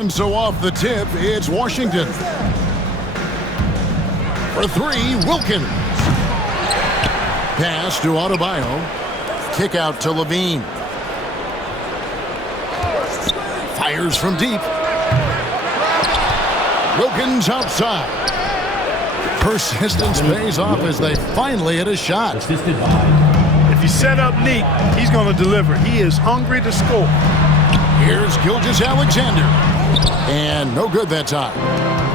And so off the tip, it's Washington. For three, Wilkins. Pass to Adebayo. Kick out to Levine. Fires from deep. Wilkins outside. Persistence pays off as they finally hit a shot. If you set up neat, he's going to deliver. He is hungry to score. Here's Gilgeous-Alexander. And no good that time.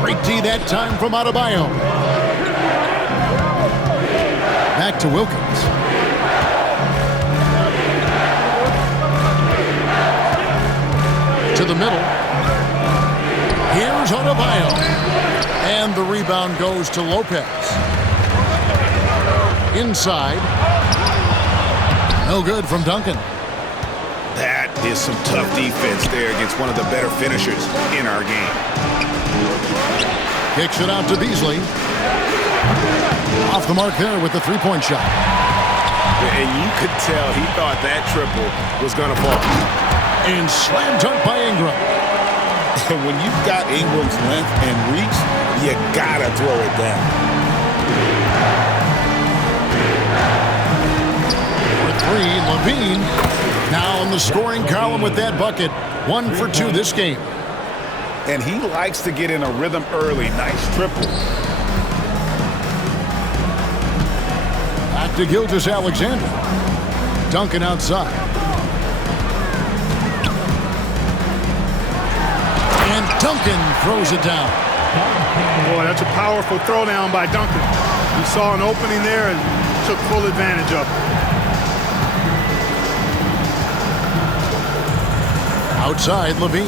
Great D that time from Adebayo. Back to Wilkins. To the middle. Here's Adebayo. And the rebound goes to Lopez. Inside. No good from Duncan. That is some tough defense there against one of the better finishers in our game. Kicks it out to Beasley. Off the mark there with the three-point shot. And you could tell he thought that triple was going to fall. And slam dunk by Ingram. And when you've got Ingram's length and reach, you gotta throw it down. For three, Levine. Now in the scoring column with that bucket. 1 for 2 this game. And he likes to get in a rhythm early. Nice triple. Back to Gilgeous-Alexander. Duncan outside. And Duncan throws it down. Boy, that's a powerful throwdown by Duncan. He saw an opening there and took full advantage of it. Outside, Levine.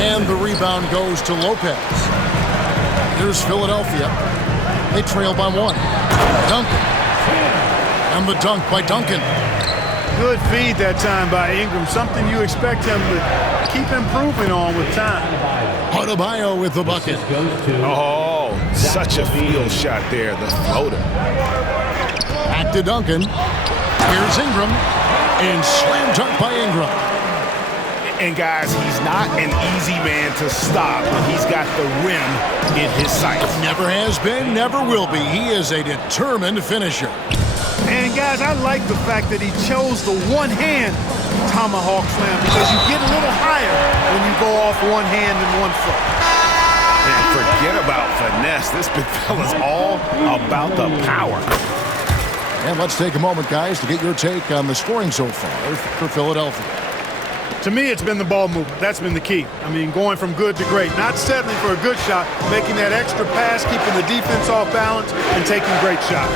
And the rebound goes to Lopez. Here's Philadelphia. They trail by 1. Duncan. And the dunk by Duncan. Good feed that time by Ingram. Something you expect him to keep improving on with time. Adebayo with the bucket. Oh, such a field shot there, the floater. Back to Duncan. Here's Ingram. And slam dunk by Ingram. And guys, he's not an easy man to stop when he's got the rim in his sights. Never has been, never will be. He is a determined finisher. And guys, I like the fact that he chose the one-hand tomahawk slam because you get a little higher when you go off one hand and 1 foot. And forget about finesse. This big fella's all about the power. And let's take a moment, guys, to get your take on the scoring so far for Philadelphia. To me, it's been the ball movement. That's been the key. I mean, going from good to great. Not settling for a good shot, making that extra pass, keeping the defense off balance, and taking great shots.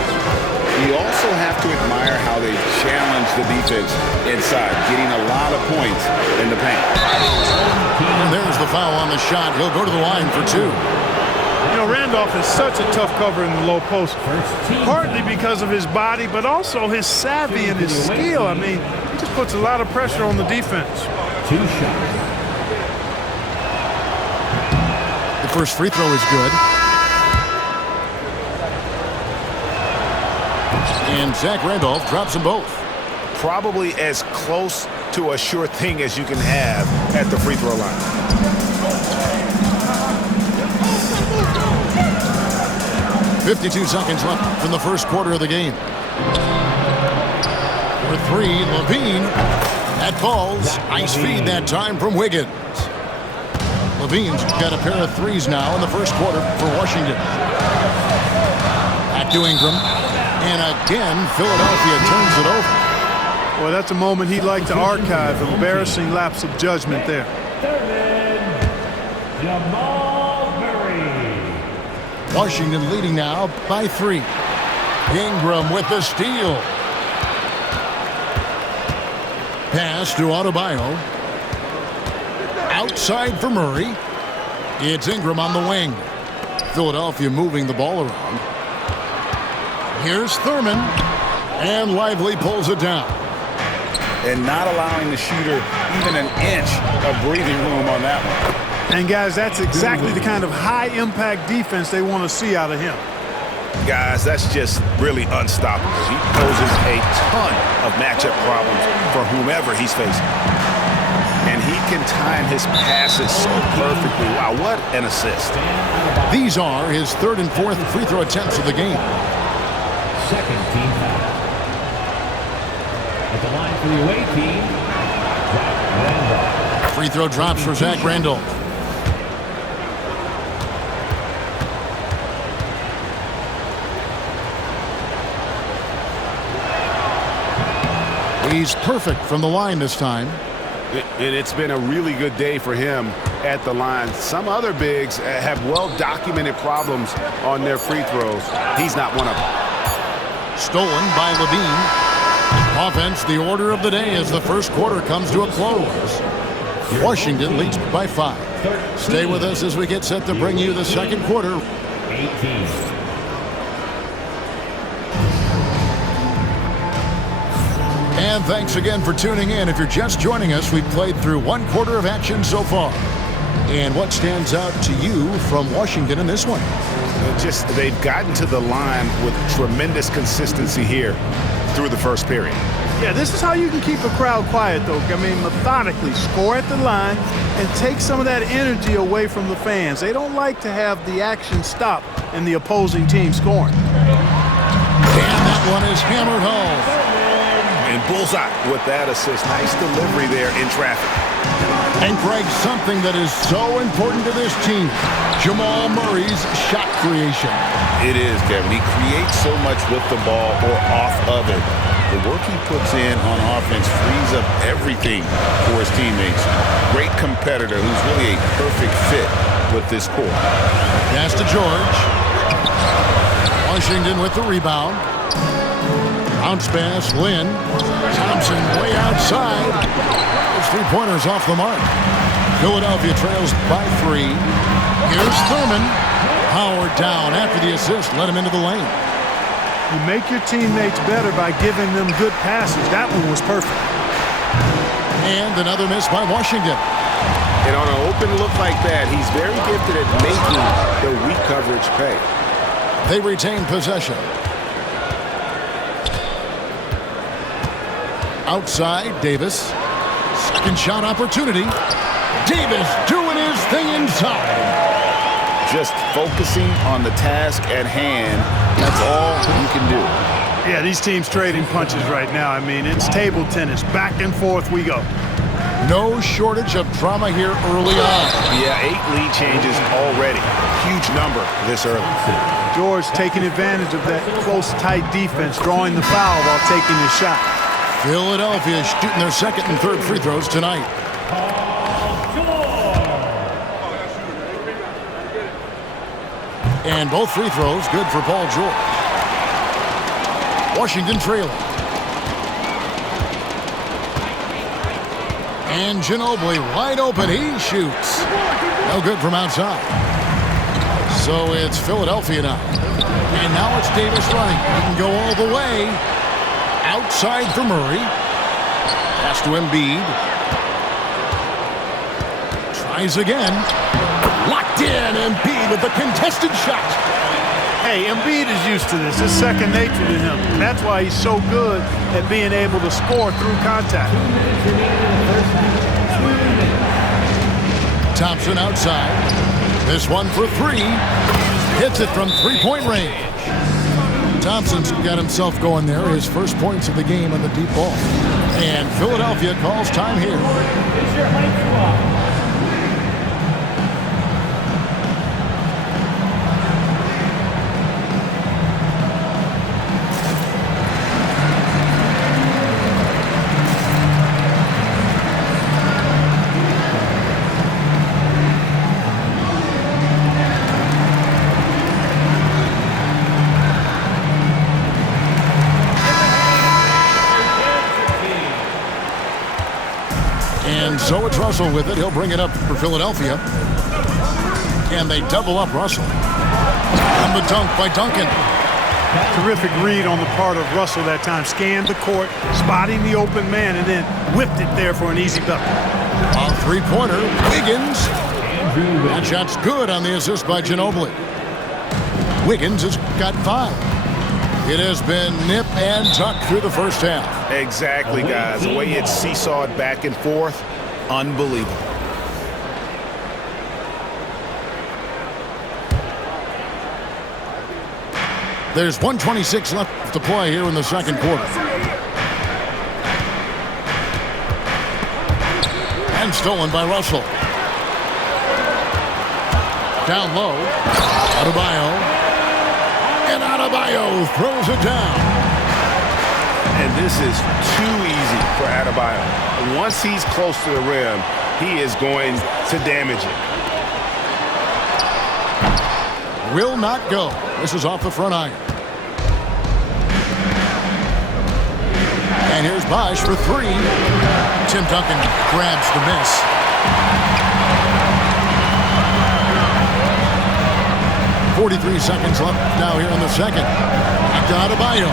You also have to admire how they challenge the defense inside, getting a lot of points in the paint. And there's the foul on the shot. He'll go to the line for 2. You know, Randolph is such a tough cover in the low post, partly because of his body, but also his savvy and his skill. I mean, he just puts a lot of pressure on the defense. 2 shots. The first free throw is good. And Zach Randolph drops them both. Probably as close to a sure thing as you can have at the free throw line. 52 seconds left in the first quarter of the game. For 3, Levine. That falls. Nice feed that time from Wiggins. Levine's got a pair of threes now in the first quarter for Washington. Back to Ingram. And again, Philadelphia turns it over. Well, that's a moment he'd like to archive. Embarrassing lapse of judgment there. Jamal Murray. Washington leading now by 3. Ingram with the steal. Pass to Adebayo. Outside for Murray. It's Ingram on the wing. Philadelphia moving the ball around. Here's Thurman. And Lively pulls it down. And not allowing the shooter even an inch of breathing room on that one. And, guys, that's exactly the kind of high-impact defense they want to see out of him. Guys, that's just really unstoppable. He poses a ton of matchup problems for whomever he's facing. And he can time his passes so perfectly. Wow, what an assist. These are his third and fourth free throw attempts of the game. Second team foul. At the line for the away team, Zach Randolph. Free throw drops for Zach Randolph. He's perfect from the line this time. And it's been a really good day for him at the line. Some other bigs have well-documented problems on their free throws. He's not one of them. Stolen by Levine. Offense, the order of the day as the first quarter comes to a close. Washington leads by 5. Stay with us as we get set to bring you the second quarter. 18. And thanks again for tuning in. If you're just joining us, we've played through one quarter of action so far. And what stands out to you from Washington in this one? Just they've gotten to the line with tremendous consistency here through the first period. Yeah, this is how you can keep a crowd quiet, though. I mean, methodically score at the line and take some of that energy away from the fans. They don't like to have the action stop and the opposing team scoring. And that one is hammered home. And bullseye with that assist. Nice delivery there in traffic. And Greg, something that is so important to this team, Jamal Murray's shot creation. It is, Kevin. He creates so much with the ball or off of it. The work he puts in on offense frees up everything for his teammates. Great competitor who's really a perfect fit with this core. Pass to George. Washington with the rebound. Bounce pass, Lynn. Thompson way outside. Those three-pointers off the mark. Philadelphia trails by 3. Here's Thurman. Howard down after the assist. Let him into the lane. You make your teammates better by giving them good passes. That one was perfect. And another miss by Washington. And on an open look like that, he's very gifted at making the weak coverage pay. They retain possession. Outside, Davis. Second shot opportunity. Davis doing his thing inside. Just focusing on the task at hand. That's all you can do. Yeah, these teams trading punches right now. I mean, it's table tennis. Back and forth we go. No shortage of drama here early on. Yeah, 8 lead changes already. Huge number this early. George taking advantage of that close, tight defense, drawing the foul while taking his shot. Philadelphia shooting their second and third free throws tonight. And both free throws good for Paul George. Washington trailing. And Ginobili wide open. He shoots. No good from outside. So it's Philadelphia now. And now it's Davis running. He can go all the way. Outside for Murray. Pass to Embiid. Tries again. Locked in. Embiid with the contested shot. Hey, Embiid is used to this. It's second nature to him. That's why he's so good at being able to score through contact. Thompson outside. This one for 3. Hits it from three-point range. Thompson's got himself going there. His first points of the game on the deep ball. And Philadelphia calls time here. So it's Russell with it. He'll bring it up for Philadelphia. And they double up Russell. And the dunk by Duncan. Terrific read on the part of Russell that time. Scanned the court, spotting the open man, and then whipped it there for an easy bucket. A three-pointer. Wiggins. That shot's good on the assist by Ginobili. Wiggins has got 5. It has been nip and tuck through the first half. Exactly, guys. The way it's seesawed back and forth. Unbelievable. There's 1:26 left to play here in the second quarter. And stolen by Russell. Down low. Adebayo. And Adebayo throws it down. And this is too easy for Adebayo. Once he's close to the rim, he is going to damage it. Will not go. This is off the front iron. And here's Bosh for three. Tim Duncan grabs the miss. .43 seconds left now here in the second. Back to Adebayo.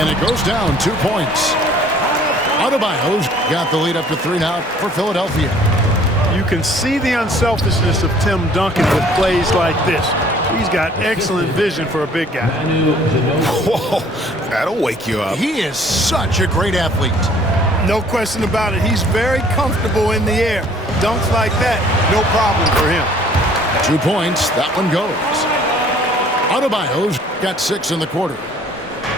And it goes down 2 points. Adebayo's got the lead up to 3 now for Philadelphia. You can see the unselfishness of Tim Duncan with plays like this. He's got excellent vision for a big guy. Whoa, that'll wake you up. He is such a great athlete. No question about it. He's very comfortable in the air. Dunks like that, no problem for him. 2 points. That one goes. Adebayo's got 6 in the quarter.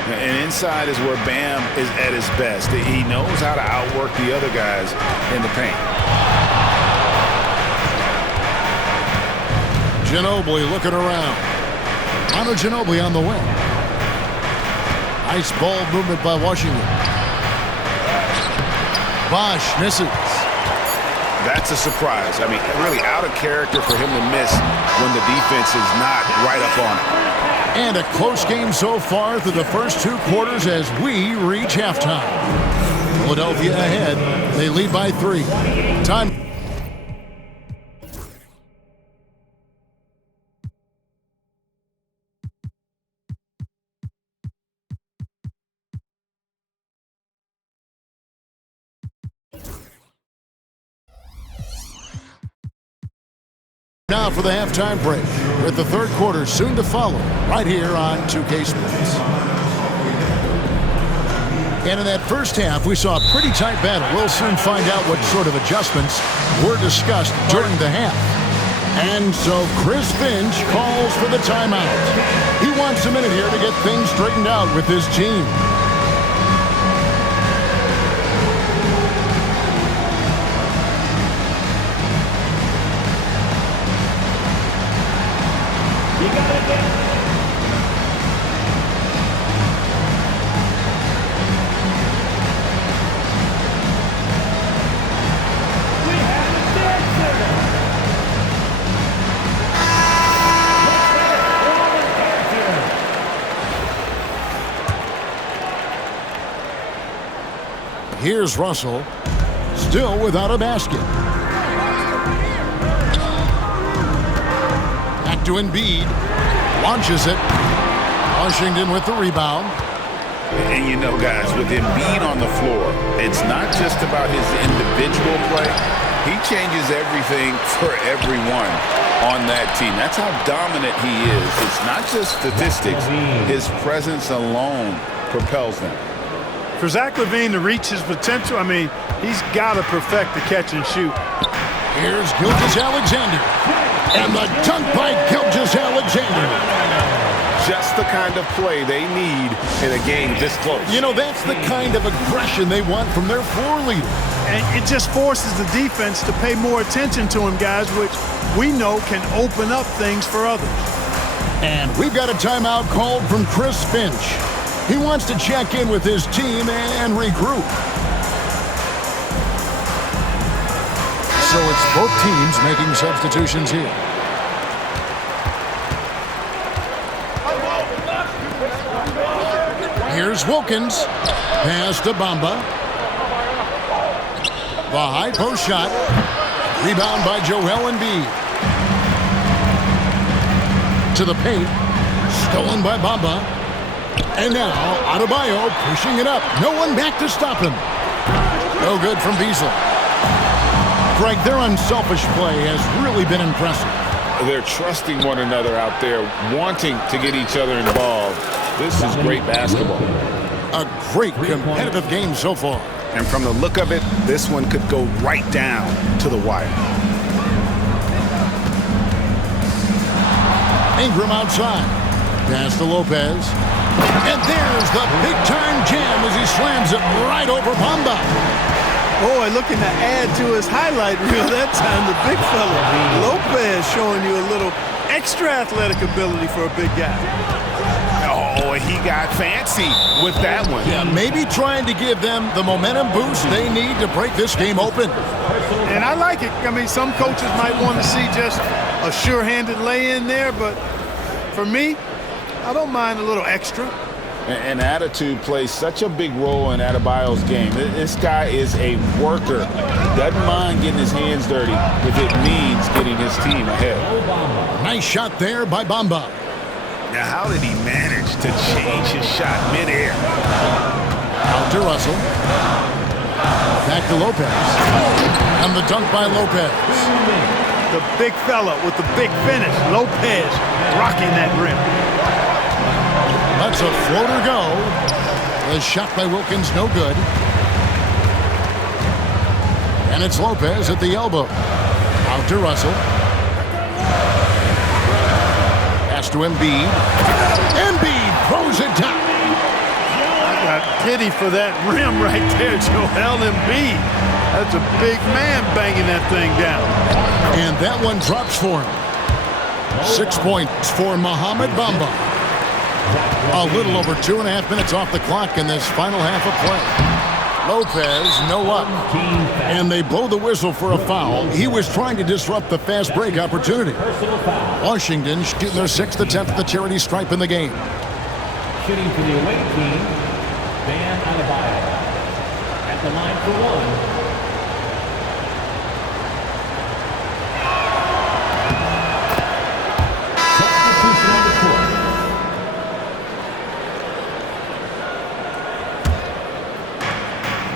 And inside is where Bam is at his best. He knows how to outwork the other guys in the paint. Ginobili looking around. Manu Ginobili on the wing. Nice ball movement by Washington. Bosh misses. That's a surprise. I mean, really out of character for him to miss when the defense is not right up on it. And a close game so far through the first 2 quarters as we reach halftime. Philadelphia ahead. They lead by 3. Time. Now for the halftime break, with the third quarter soon to follow, right here on 2K Sports. And in that first half, we saw a pretty tight battle. We'll soon find out what sort of adjustments were discussed during the half. And so Chris Finch calls for the timeout. He wants a minute here to get things straightened out with his team. Here's Russell, still without a basket. Back to Embiid, launches it. Washington with the rebound. And you know, guys, with Embiid on the floor, it's not just about his individual play. He changes everything for everyone on that team. That's how dominant he is. It's not just statistics. His presence alone propels them. For Zach LaVine to reach his potential, I mean, he's got to perfect the catch and shoot. Here's Gilgeous-Alexander. And the dunk by Gilgeous-Alexander. Just the kind of play they need in a game this close. You know, that's the kind of aggression they want from their floor leader. And it just forces the defense to pay more attention to him, guys, which we know can open up things for others. And we've got a timeout called from Chris Finch. He wants to check in with his team and regroup. So it's both teams making substitutions here. Here's Wilkins. Pass to Bamba. The high post shot. Rebound by Joel Embiid. To the paint. Stolen by Bamba. And now Adebayo pushing it up. No one back to stop him. No good from Beasley. Greg, their unselfish play has really been impressive. They're trusting one another out there, wanting to get each other involved. This is great basketball. A great competitive game so far. And from the look of it, this one could go right down to the wire. Ingram outside. Pass to Lopez. And there's the big-time jam as he slams it right over Bamba. Boy, looking to add to his highlight reel that time, the big fella. Lopez showing you a little extra athletic ability for a big guy. Oh, he got fancy with that one. Yeah, maybe trying to give them the momentum boost they need to break this game open. And I like it. I mean, some coaches might want to see just a sure-handed lay-in there, but for me, I don't mind a little extra. And attitude plays such a big role in Adebayo's game. This guy is a worker. Doesn't mind getting his hands dirty if it means getting his team ahead. Nice shot there by Bamba. Now, how did he manage to change his shot midair? Out to Russell. Back to Lopez. And the dunk by Lopez. The big fella with the big finish. Lopez rocking that rim. That's a floater go. The shot by Wilkins, no good. And it's Lopez at the elbow. Out to Russell. Pass to Embiid. Embiid throws it down. I got pity for that rim right there, Joel Embiid. That's a big man banging that thing down. And that one drops for him. 6 points for Mohamed Bamba. A little over 2.5 minutes off the clock in this final half of play. Lopez, no up. And they blow the whistle for a foul. He was trying to disrupt the fast break opportunity. Washington shooting their 6th attempt at the charity stripe in the game. Shooting for the away team, Bam Adebayo. At the line for one.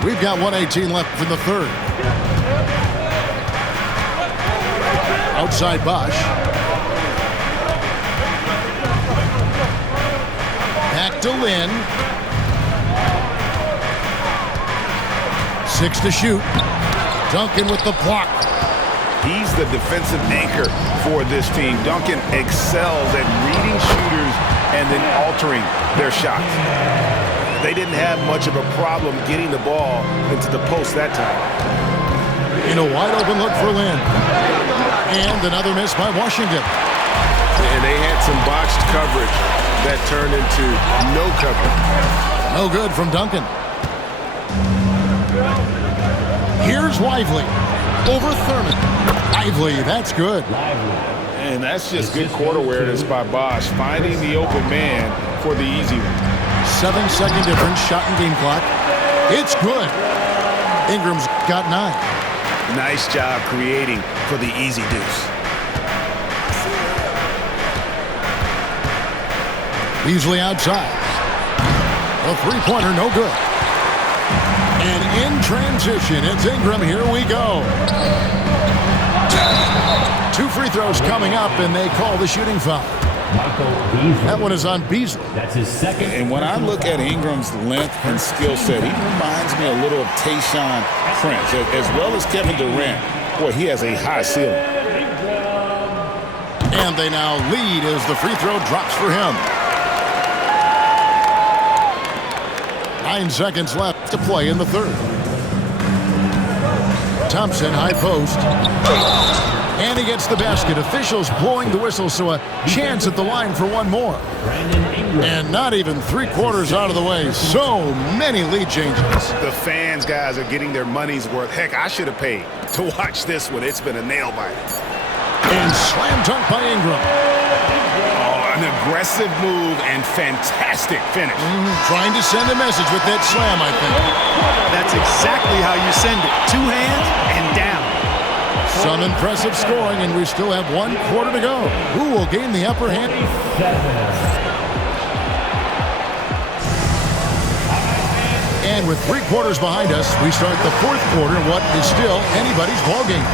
We've got 1:18 left in the third. Outside Bosch. Back to Lynn. 6 to shoot. Duncan with the block. He's the defensive anchor for this team. Duncan excels at reading shooters and then altering their shots. They didn't have much of a problem getting the ball into the post that time. In a wide open look for Lynn. And another miss by Washington. And they had some botched coverage that turned into no coverage. No good from Duncan. Here's Lively. Over Thurman. Lively, that's good. And that's just good court awareness by Bosch, finding the open man for the easy one. 7-second difference, shot and game clock. It's good. Ingram's got 9. Nice job creating for the easy deuce. Beasley outside. A three-pointer, no good. And in transition, it's Ingram. Here we go. 2 free throws coming up, and they call the shooting foul. That one is on Beasley. That's his second. And when I look at Ingram's length and skill set, he reminds me a little of Tayshaun Prince, as well as Kevin Durant. Boy, he has a high ceiling. And they now lead as the free throw drops for him. 9 seconds left to play in the third. Thompson, high post. And he gets the basket. Officials blowing the whistle, so a chance at the line for one more. And not even 3/4 out of the way. So many lead changes. The fans, guys, are getting their money's worth. Heck, I should have paid to watch this one. It's been a nail-biter. And slam dunk by Ingram. Oh, an aggressive move and fantastic finish. Trying to send a message with that slam, I think. That's exactly how you send it. 2 hands and down. Some impressive scoring, and we still have 1/4 to go. Who will gain the upper hand? And with 3/4 behind us, we start the 4th quarter, what is still anybody's ballgame.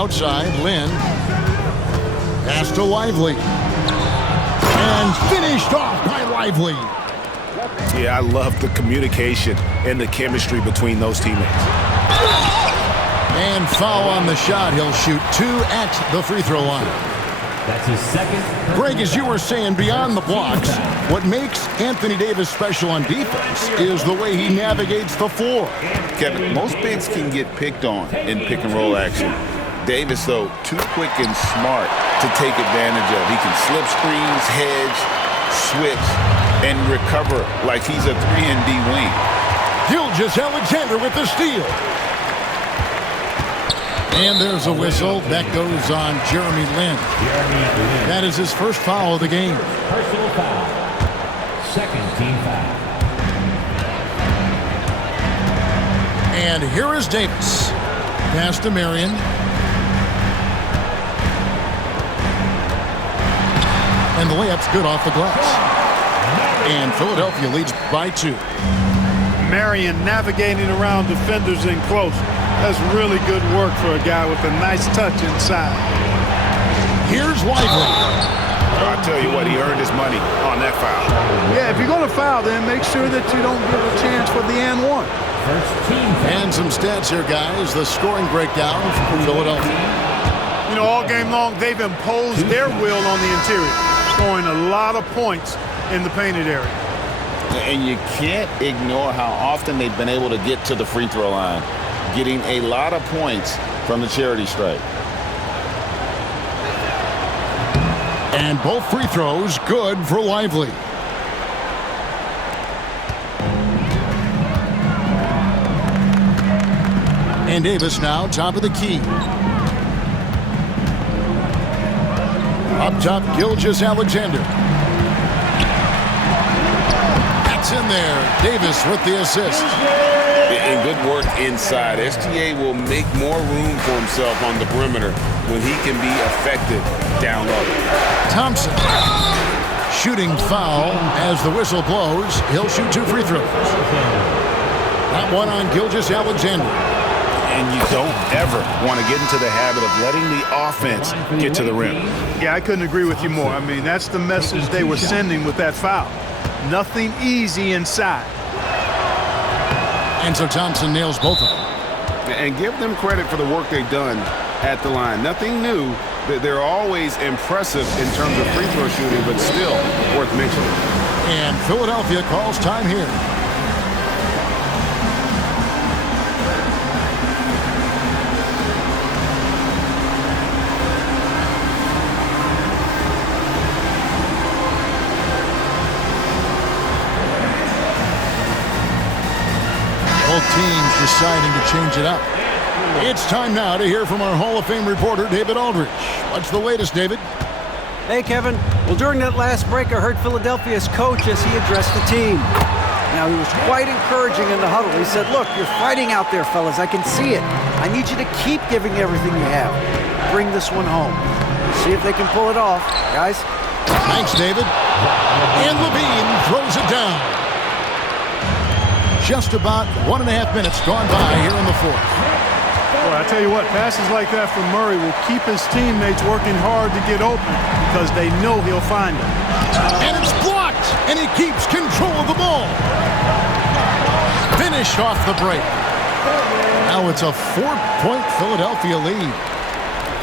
Outside, Lynn. Pass to Lively. And finished off by Lively. Yeah, I love the communication and the chemistry between those teammates. And foul on the shot. He'll shoot 2 at the free throw line. That's his second. Greg, as you were saying, beyond the blocks, what makes Anthony Davis special on defense is the way he navigates the floor. Kevin, most bigs can get picked on in pick and roll action. Davis, though, too quick and smart to take advantage of. He can slip screens, hedge, switch, and recover like he's a 3-and-D wing. Gilgeous-Alexander with the steal. And there's a whistle. That goes on Jeremy Lin. That is his first foul of the game. Personal foul. Second team foul. And here is Davis. Pass to Marion. And the layup's good off the glass. And Philadelphia leads by 2. Marion navigating around defenders in close. That's really good work for a guy with a nice touch inside. Here's Lively. I'll tell you what, he earned his money on that foul. Yeah, if you're going to foul, then make sure that you don't give a chance for the and one. First team foul. And some stats here, guys. The scoring breakdown for Philadelphia. You know, all game long, they've imposed their will on the interior, scoring a lot of points in the painted area. And you can't ignore how often they've been able to get to the free throw line, getting a lot of points from the charity stripe. And both free throws good for Lively. And Davis now top of the key. Up top, Gilgeous-Alexander. That's in there. Davis with the assist. And good work inside. SGA will make more room for himself on the perimeter when he can be effective down low. Thompson. Shooting foul as the whistle blows. He'll shoot 2 free throws. That one on Gilgeous-Alexander. And you don't ever want to get into the habit of letting the offense get to the rim. Yeah, I couldn't agree with you more. I mean, that's the message they were sending with that foul. Nothing easy inside. And so Thompson nails both of them. And give them credit for the work they've done at the line. Nothing new. They're always impressive in terms of free throw shooting, but still worth mentioning. And Philadelphia calls time here. Both teams deciding to change it up. It's time now to hear from our Hall of Fame reporter, David Aldridge. What's the latest, David? Hey, Kevin. Well, during that last break, I heard Philadelphia's coach as he addressed the team. Now, he was quite encouraging in the huddle. He said, look, you're fighting out there, fellas. I can see it. I need you to keep giving everything you have. Bring this one home. See if they can pull it off, guys. Thanks, David. And Levine throws it down. Just about 1.5 minutes gone by here in the fourth. Boy, I tell you what, passes like that from Murray will keep his teammates working hard to get open because they know he'll find them. And it's blocked, and he keeps control of the ball. Finished off the break. Now it's a 4-point Philadelphia lead.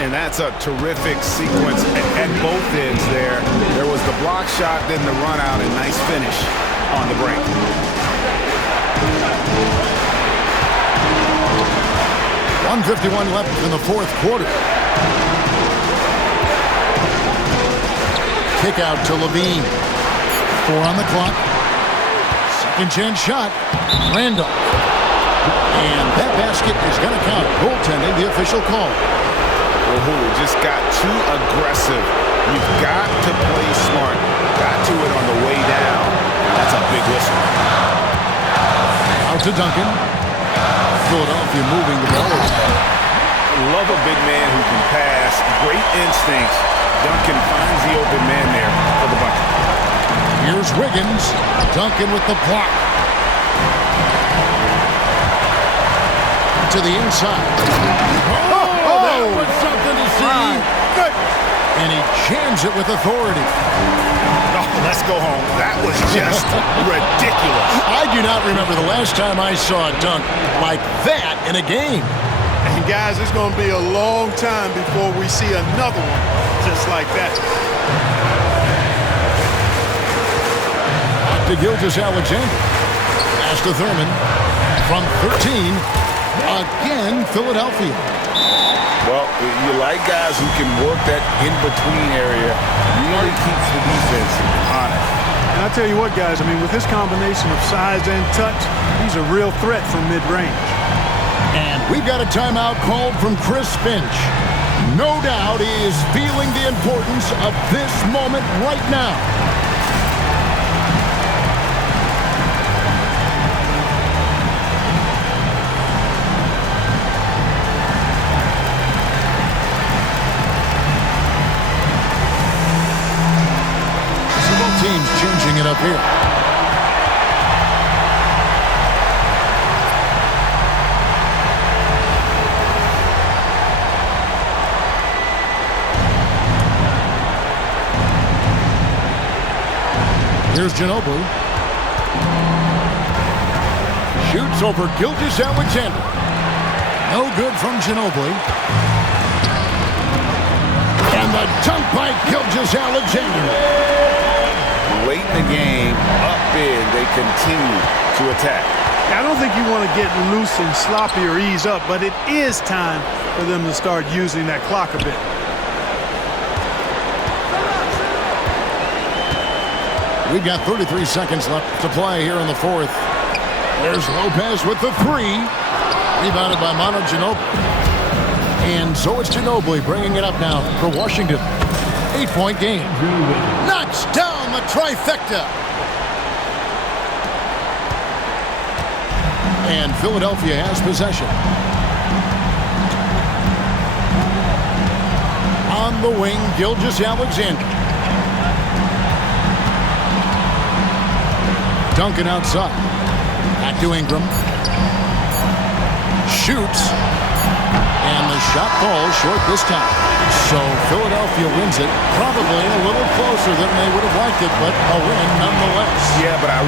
And that's a terrific sequence at both ends there. There was the block shot, then the run out, and nice finish on the break. 1:51 left in the fourth quarter. Kick out to Levine. 4 on the clock. Second chance shot. Randolph. And that basket is going to count. Goaltending, the official call. Wahoo just got too aggressive. You've got to play smart. Got to it on the way down. That's a big whistle. Out to Duncan. Philadelphia moving the ball. Love a big man who can pass. Great instincts. Duncan finds the open man there for the bucket. Here's Wiggins. Duncan with the block. To the inside. Oh, that was some goodness. And he jams it with authority. Oh, let's go home. That was just ridiculous. I do not remember the last time I saw a dunk like that in a game. And guys, it's going to be a long time before we see another one just like that. To Gilgeous-Alexander. Pass to Thurman. From 13. Again, Philadelphia. Well, you like guys who can work that in-between area. Really keeps the defense honest. And I tell you what, guys, I mean, with his combination of size and touch, he's a real threat from mid-range. And we've got a timeout called from Chris Finch. No doubt he is feeling the importance of this moment right now. Teams changing it up here. Here's Ginobili. Shoots over Gilgeous-Alexander. No good from Ginobili. And the dunk by Gilgeous-Alexander. Late in the game, up big, they continue to attack. I don't think you want to get loose and sloppy or ease up, but it is time for them to start using that clock a bit. We've got 33 seconds left to play here in the fourth. There's Lopez with the three. Rebounded by Manu Ginobili. And so it's Ginobili bringing it up now for Washington. 8-point game. Knocks down the trifecta. And Philadelphia has possession. On the wing, Gilgeous-Alexander. Duncan outside. Back to Ingram. Shoots. And the shot falls short this time. So Philadelphia wins it. Probably a little closer than they would have liked it, but a win nonetheless. Yeah, but I